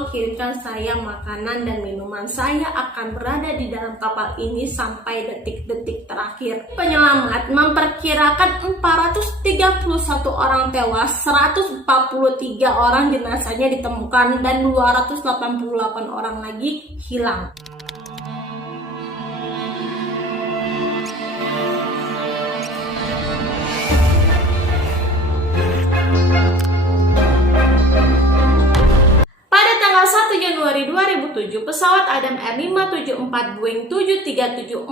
tolong kirimkan saya makanan dan minuman. Saya akan berada di dalam kapal ini sampai detik-detik terakhir. Penyelamat memperkirakan 431 orang tewas, 143 orang jenazahnya ditemukan, dan 288 orang lagi hilang. Januari 2007, pesawat Adam Air 574 Boeing 737-400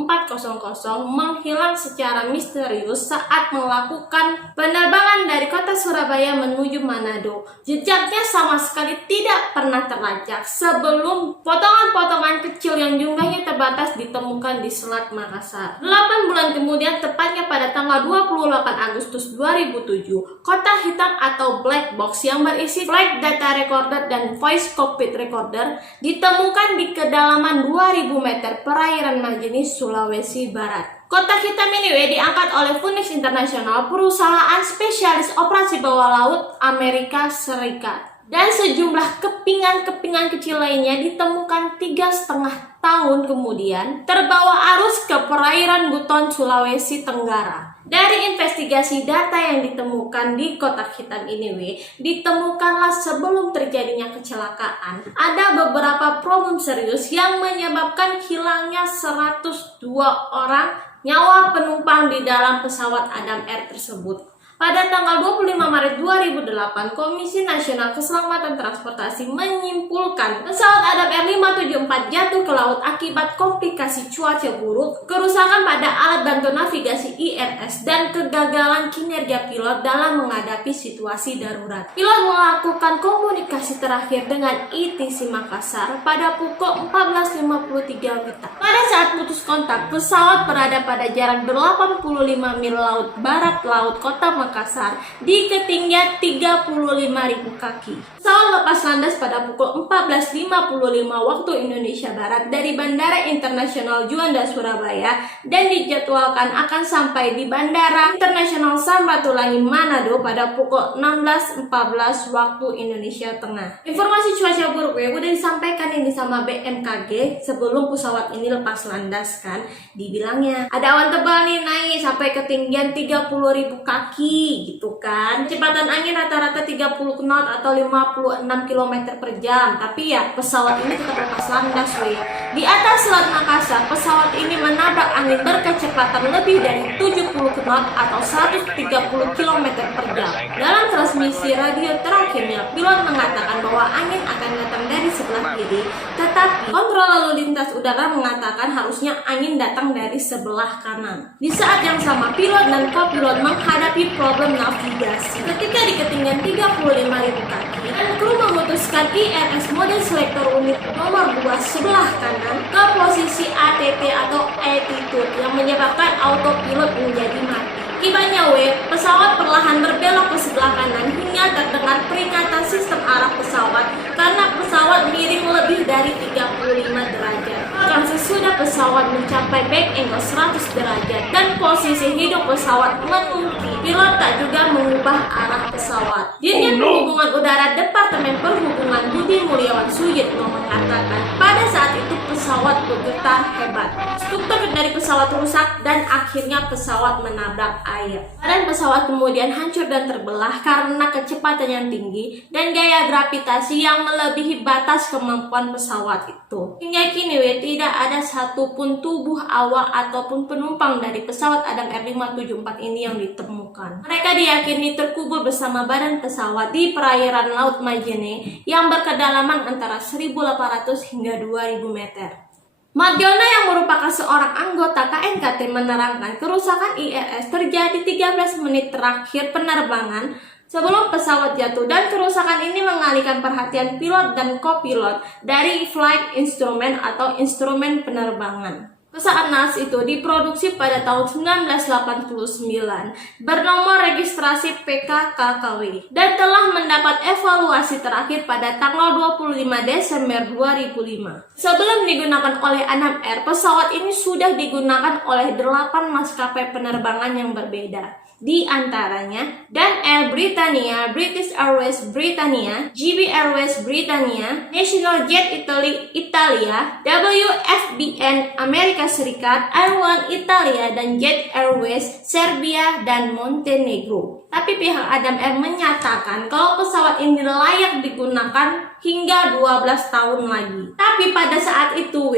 menghilang secara misterius saat melakukan penerbangan dari kota Surabaya menuju Manado. Jejaknya sama sekali tidak pernah terlacak sebelum potongan-potongan kecil yang jumlahnya terbatas ditemukan di Selat Makassar. 8 bulan kemudian, tepatnya pada tanggal 28 Agustus 2007, kotak hitam atau black box yang berisi flight data recorder dan voice cockpit recorder ditemukan di kedalaman 2000 meter perairan Majene, Sulawesi Barat. Kotak hitam ini diangkat oleh Phoenix International, perusahaan spesialis operasi bawah laut Amerika Serikat. Dan sejumlah kepingan-kepingan kecil lainnya ditemukan 3,5 tahun kemudian terbawa arus ke perairan Buton, Sulawesi Tenggara. Dari investigasi data yang ditemukan di kotak hitam ini, ditemukanlah sebelum terjadinya kecelakaan, ada beberapa problem serius yang menyebabkan hilangnya 102 orang nyawa penumpang di dalam pesawat Adam Air tersebut. Pada tanggal 25 Maret 2008, Komisi Nasional Keselamatan Transportasi menyimpulkan pesawat Adam Air 574 jatuh ke laut akibat komplikasi cuaca buruk, kerusakan pada alat bantu navigasi IRS, dan kegagalan kinerja pilot dalam menghadapi situasi darurat. Pilot melakukan komunikasi terakhir dengan ITC Makassar pada pukul 14.53 WITA. Pada saat putus kontak, pesawat berada pada jarak 85 mil laut barat laut kota Makassar di ketinggian 35.000 kaki. Pesawat lepas landas pada pukul 14.55 waktu Indonesia Barat dari Bandara Internasional Juanda, Surabaya, dan dijadwalkan akan sampai di Bandara Internasional Samratulangi, Manado pada pukul 16.14 waktu Indonesia Tengah. Informasi cuaca buruk udah disampaikan ini sama BMKG sebelum pesawat ini lepas landas kan. Dibilangnya ada awan tebal nih naik sampai ketinggian 30.000 kaki gitu kan. Kecepatan angin rata-rata 30 knot atau 56 km per jam. Tapi ya pesawat ini tetap lepas landas Di atas Selat Makassar, pesawat ini menabrak angin berkecepatan lebih dari 70 knot atau 130 km per jam. Dalam transmisi radio terakhirnya, pilot mengatakan bahwa angin akan datang dari sebelah kiri, tetapi kontrol lalu lintas udara mengatakan harusnya angin datang dari sebelah kanan. Di saat yang sama, pilot dan kopilot menghadapi problem navigasi. Ketika di ketinggian 35.000 kaki, dan kru memutuskan IRS mode selektor unit nomor 2 sebelah kanan ke posisi ATT atau attitude yang menyebabkan autopilot menjadi mati. Akibatnya pesawat perlahan berbelok ke sebelah kanan hingga terdengar peringatan sistem arah pesawat karena pesawat miring lebih dari 35 derajat. Bahkan sesudah pesawat mencapai back angle 100 derajat dan posisi hidup pesawat menungki, pilot tak juga mengubah arah pesawat. Dirjen Perhubungan Udara Departemen Perhubungan Budi Mulyawan Suyitno mengatakan pada saat itu pesawat bergetar hebat. Struktur dari pesawat rusak dan akhirnya pesawat menabrak air. Badan pesawat kemudian hancur dan terbelah karena kecepatan yang tinggi dan gaya gravitasi yang melebihi batas kemampuan pesawat itu. Hingga kini tidak ada satupun tubuh awak ataupun penumpang dari pesawat Adam Air 574 ini yang ditemukan. Mereka diyakini terkubur bersama badan pesawat di perairan Laut Majene yang berkedalaman antara 1.800 hingga 2.000 meter. Marjono yang merupakan seorang anggota KNKT menerangkan kerusakan IRS terjadi 13 menit terakhir penerbangan sebelum pesawat jatuh, dan kerusakan ini mengalihkan perhatian pilot dan kopilot dari flight instrument atau instrumen penerbangan. Pesawat NAS itu diproduksi pada tahun 1989, bernomor registrasi PKKKW, dan telah mendapat evaluasi terakhir pada tanggal 25 Desember 2005. Sebelum digunakan oleh Adam Air, pesawat ini sudah digunakan oleh 8 maskapai penerbangan yang berbeda. di antaranya, dan Air Britannia, British Airways Britannia, GB Airways Britannia, National Jet Italia, WFBN Amerika Serikat, Air One Italia, dan Jet Airways Serbia dan Montenegro. Tapi pihak Adam Air menyatakan kalau pesawat ini layak digunakan hingga 12 tahun lagi. Tapi pada saat itu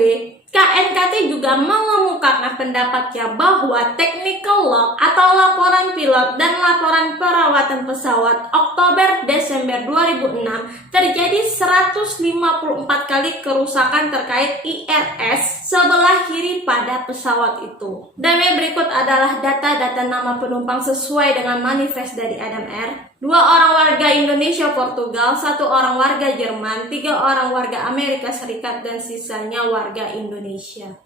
KNKT juga mengemukakan pendapatnya bahwa technical log atau laporan pilot dan laporan perawatan pesawat Oktober-Desember 2006 terjadi 154 kali kerusakan terkait IRS sebelah kiri pada pesawat itu. Dan yang berikut adalah data-data nama penumpang sesuai dengan manifest dari Adam Air. 2 orang warga Indonesia Portugal, 1 orang warga Jerman, 3 orang warga Amerika Serikat, dan sisanya warga Indonesia.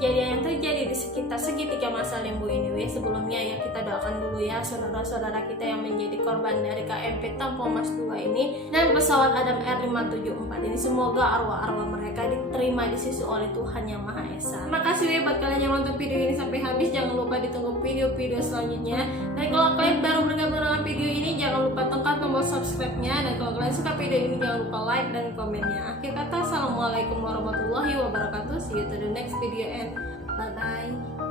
Kejadian yang terjadi di sekitar segitiga masa lembu ini. Sebelumnya ya kita doakan dulu ya saudara-saudara kita yang menjadi korban dari KMP Tampomas 2 ini dan pesawat Adam Air 574 ini. Semoga arwah-arwah mereka diterima di sisi oleh Tuhan Yang Maha Esa. Terima kasih buat kalian yang nonton video ini sampai habis. Jangan lupa ditunggu video-video selanjutnya. Dan kalau kalian baru bergabung dengan video ini, jangan lupa tekan tombol subscribe-nya. Dan kalau kalian suka video ini, jangan lupa like dan komennya. Akhir kata, assalamualaikum warahmatullahi wabarakatuh. See you to the next video and bye-bye.